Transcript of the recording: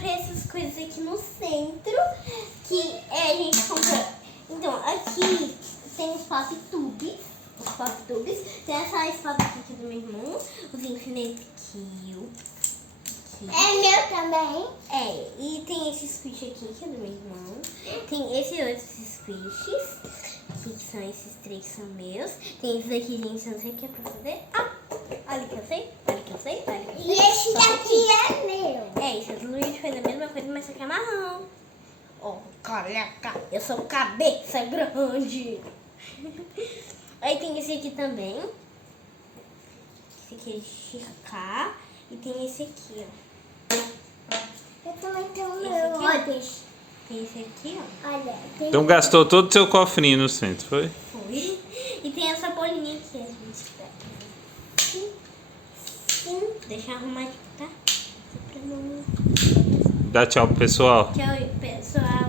comprei essas coisas aqui no centro, que a gente comprou. Então, aqui tem os pop tubes. Tem essa espada aqui do meu irmão, os Infinite Kill. É meu também. É, e tem esse squish aqui, que é do meu irmão. Tem esses outros squishes, que são esses três que são meus. Tem esses aqui, gente, eu não sei o que é pra fazer. Ah, olha que eu sei, olha que eu sei, olha que eu sei. E esse daqui é meu. É, esse do Luís fez a mesma coisa, mas só que é marrom. Ó, caraca, eu sou cabeça grande. Aí tem esse aqui também. Esse aqui é de esticar. E tem esse aqui, ó. Eu também tenho o Esse meu. aqui, Olha. Tem esse aqui, ó. Olha. Tem... Então gastou todo o seu cofrinho no centro, foi? Foi. E tem essa bolinha aqui, a gente pega. Sim. Deixa eu arrumar aqui, tá? Só pra não... Dá tchau pro pessoal. Tchau, pessoal.